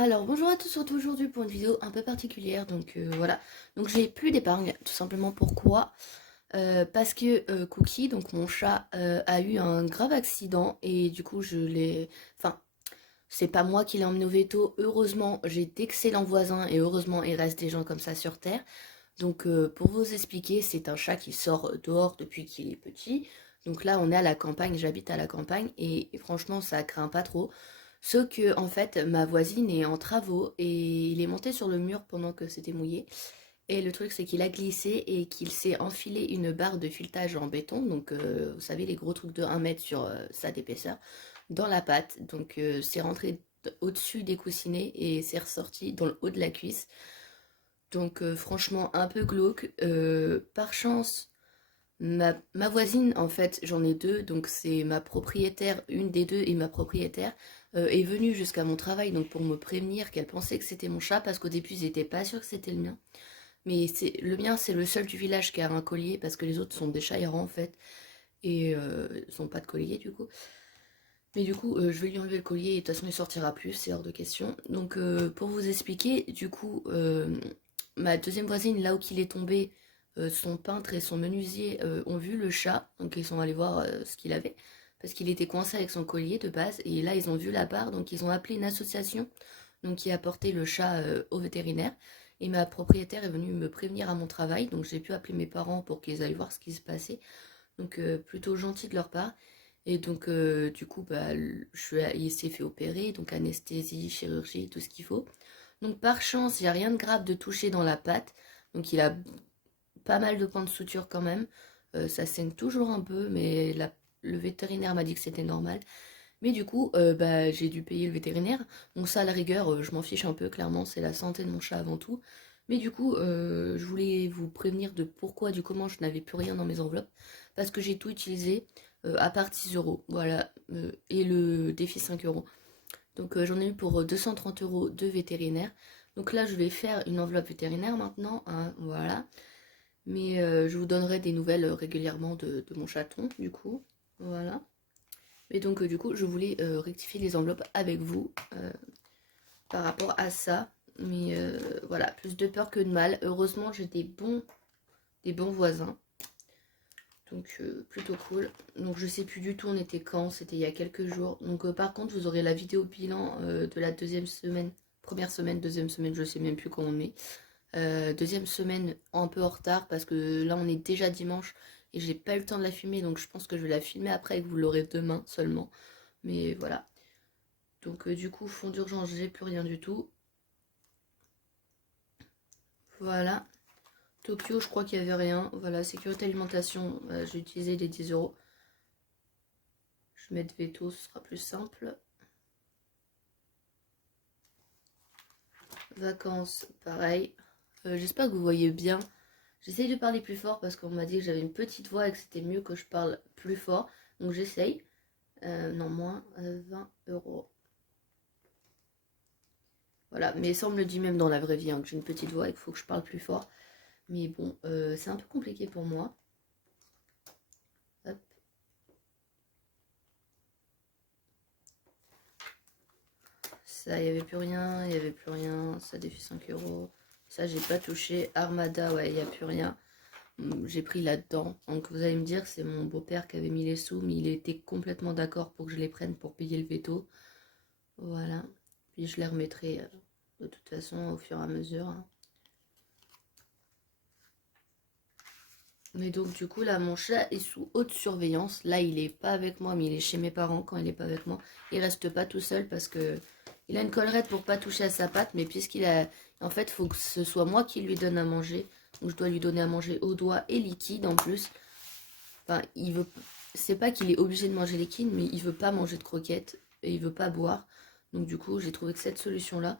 Alors bonjour à tous, on se retrouve aujourd'hui pour une vidéo un peu particulière, voilà. Donc j'ai plus d'épargne, tout simplement pourquoi parce que Cookie, donc mon chat, a eu un grave accident et du coup je l'ai... Enfin, c'est pas moi qui l'ai emmené au veto, heureusement j'ai d'excellents voisins et heureusement il reste des gens comme ça sur Terre. Donc pour vous expliquer, c'est un chat qui sort dehors depuis qu'il est petit. Donc là on est à la campagne, j'habite à la campagne et franchement ça craint pas trop. Sauf que en fait ma voisine est en travaux et il est monté sur le mur pendant que c'était mouillé. Et le truc c'est qu'il a glissé et qu'il s'est enfilé une barre de filetage en béton, donc vous savez les gros trucs de 1 mètre sur ça d'épaisseur, dans la patte. Donc c'est rentré au-dessus des coussinets et c'est ressorti dans le haut de la cuisse. Donc franchement un peu glauque. Par chance, ma voisine, en fait j'en ai deux, donc c'est ma propriétaire, une des deux et ma propriétaire, est venue jusqu'à mon travail donc pour me prévenir qu'elle pensait que c'était mon chat parce qu'au début ils n'étaient pas sûrs que c'était le mien. Mais le mien c'est le seul du village qui a un collier parce que les autres sont des chats errants en fait. Et ils n'ont pas de collier du coup. Mais du coup, je vais lui enlever le collier et de toute façon il sortira plus, c'est hors de question. Donc pour vous expliquer, du coup, ma deuxième voisine, là où il est tombé, son peintre et son menuisier ont vu le chat, donc ils sont allés voir ce qu'il avait, parce qu'il était coincé avec son collier de base, et là ils ont vu la barre, donc ils ont appelé une association donc, qui a porté le chat au vétérinaire. Et ma propriétaire est venue me prévenir à mon travail, donc j'ai pu appeler mes parents pour qu'ils aillent voir ce qui se passait. Donc plutôt gentil de leur part. Et donc du coup, bah, il s'est fait opérer, donc anesthésie, chirurgie, tout ce qu'il faut. Donc par chance, il n'y a rien de grave de toucher dans la patte. Donc il a pas mal de points de suture quand même. Ça saigne toujours un peu, mais le vétérinaire m'a dit que c'était normal. Mais du coup, bah, j'ai dû payer le vétérinaire. Donc ça, à la rigueur, je m'en fiche un peu, clairement, c'est la santé de mon chat avant tout. Mais du coup, je voulais vous prévenir de pourquoi, du comment je n'avais plus rien dans mes enveloppes. Parce que j'ai tout utilisé, à part 6 euros, voilà, et le défi 5 euros. Donc j'en ai eu pour 230 euros de vétérinaire. Donc là, je vais faire une enveloppe vétérinaire maintenant, hein, voilà. Mais je vous donnerai des nouvelles régulièrement de mon chaton, du coup, voilà. Et donc du coup je voulais rectifier les enveloppes avec vous par rapport à ça. Mais voilà, plus de peur que de mal. Heureusement j'ai des bons voisins. Donc plutôt cool. Donc je sais plus du tout on était quand, c'était il y a quelques jours. Donc par contre vous aurez la vidéo bilan de la deuxième semaine. Première semaine, deuxième semaine, je sais même plus quand on est. Deuxième semaine un peu en retard parce que là on est déjà dimanche et j'ai pas eu le temps de la filmer. Donc je pense que je vais la filmer après et que vous l'aurez demain seulement. Mais voilà. Donc du coup, fond d'urgence, j'ai plus rien du tout. Voilà. Tokyo, je crois qu'il n'y avait rien. Voilà, sécurité alimentation, j'ai utilisé les 10 euros. Je vais mettre veto, ce sera plus simple. Vacances, pareil. J'espère que vous voyez bien. J'essaye de parler plus fort parce qu'on m'a dit que j'avais une petite voix et que c'était mieux que je parle plus fort. Donc j'essaye. Non, moins 20 euros. Voilà, mais ça on me le dit même dans la vraie vie, hein, que j'ai une petite voix et qu'il faut que je parle plus fort. Mais bon, c'est un peu compliqué pour moi. Hop. Ça, il n'y avait plus rien, il n'y avait plus rien. Ça défie 5 euros. Ça, j'ai pas touché. Armada, ouais, il n'y a plus rien. J'ai pris là-dedans. Donc, vous allez me dire, c'est mon beau-père qui avait mis les sous, mais il était complètement d'accord pour que je les prenne pour payer le veto. Voilà. Puis je les remettrai de toute façon au fur et à mesure, hein. Mais donc, du coup, là, mon chat est sous haute surveillance. Là, il est pas avec moi, mais il est chez mes parents quand il est pas avec moi. Il reste pas tout seul parce que il a une collerette pour pas toucher à sa patte, mais puisqu'il a... En fait, il faut que ce soit moi qui lui donne à manger. Donc, je dois lui donner à manger au doigt et liquide en plus. Enfin, il veut... C'est pas qu'il est obligé de manger liquide, mais il veut pas manger de croquettes et il veut pas boire. Donc, du coup, j'ai trouvé que cette solution-là...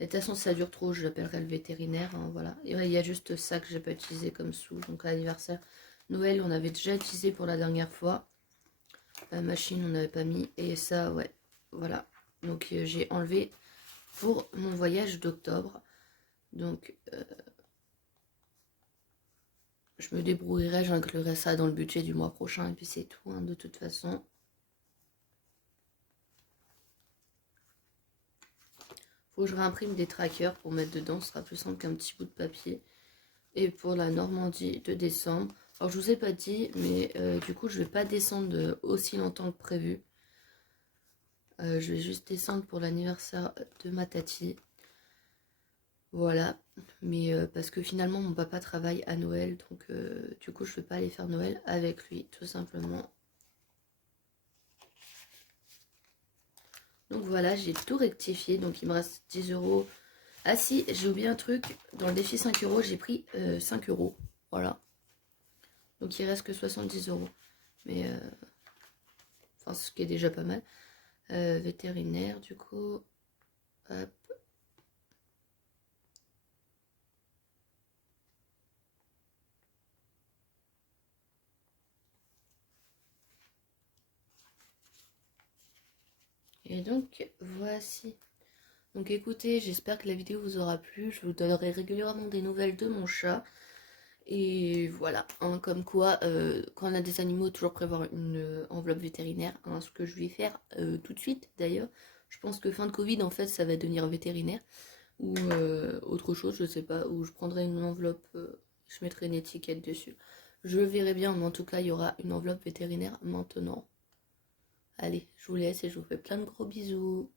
De toute façon, si ça dure trop, j'appellerai le vétérinaire, hein, voilà. Et ouais, il y a juste ça que j'ai pas utilisé comme sous. Donc, à l'anniversaire, Noël, on avait déjà utilisé pour la dernière fois. La machine, on n'avait pas mis. Et ça, ouais, voilà. Donc, j'ai enlevé pour mon voyage d'octobre. Donc, je me débrouillerai, j'inclurai ça dans le budget du mois prochain. Et puis, c'est tout, hein, de toute façon. Faut que je réimprime des trackers pour mettre dedans, ce sera plus simple qu'un petit bout de papier. Et pour la Normandie de décembre, alors je vous ai pas dit, mais du coup je vais pas descendre aussi longtemps que prévu. Je vais juste descendre pour l'anniversaire de ma tati. Voilà, mais parce que finalement mon papa travaille à Noël, donc du coup je vais pas aller faire Noël avec lui, tout simplement. Donc voilà, j'ai tout rectifié, donc il me reste 10 euros. Ah si, j'ai oublié un truc, dans le défi 5 euros, j'ai pris 5 euros, voilà. Donc il reste que 70 euros, mais enfin ce qui est déjà pas mal. Vétérinaire du coup, hop. Et donc voici. Donc écoutez, j'espère que la vidéo vous aura plu. Je vous donnerai régulièrement des nouvelles de mon chat. Et voilà, hein, comme quoi, quand on a des animaux, toujours prévoir une enveloppe vétérinaire, hein, ce que je vais faire tout de suite d'ailleurs. Je pense que fin de Covid, en fait, ça va devenir vétérinaire. Ou autre chose, je sais pas, où je prendrai une enveloppe, je mettrai une étiquette dessus. Je verrai bien, mais en tout cas, il y aura une enveloppe vétérinaire maintenant. Allez, je vous laisse et je vous fais plein de gros bisous.